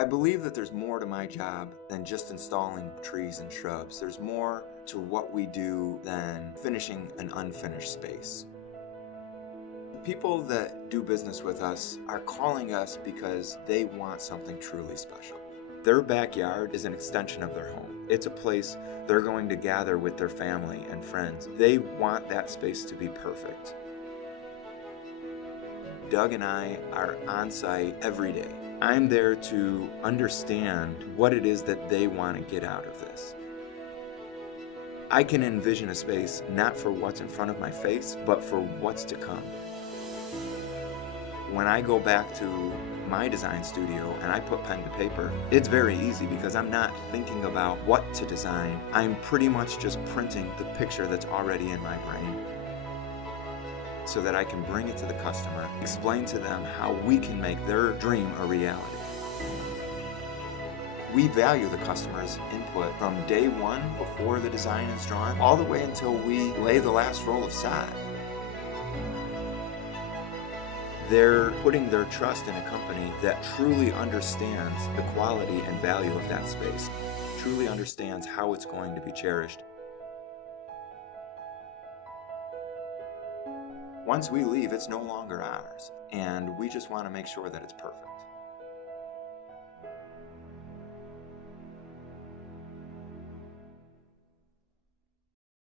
I believe that there's more to my job than just installing trees and shrubs. There's more to what we do than finishing an unfinished space. People that do business with us are calling us because they want something truly special. Their backyard is an extension of their home. It's a place they're going to gather with their family and friends. They want that space to be perfect. Doug and I are on site every day. I'm there to understand what it is that they want to get out of this. I can envision a space not for what's in front of my face, but for what's to come. When I go back to my design studio and I put pen to paper, it's very easy because I'm not thinking about what to design. I'm pretty much just printing the picture that's already in my brain so that I can bring it to the customer, explain to them how we can make their dream a reality. We value the customer's input from day one, before the design is drawn, all the way until we lay the last roll of sod. They're putting their trust in a company that truly understands the quality and value of that space, truly understands how it's going to be cherished. Once we leave, it's no longer ours, and we just want to make sure that it's perfect.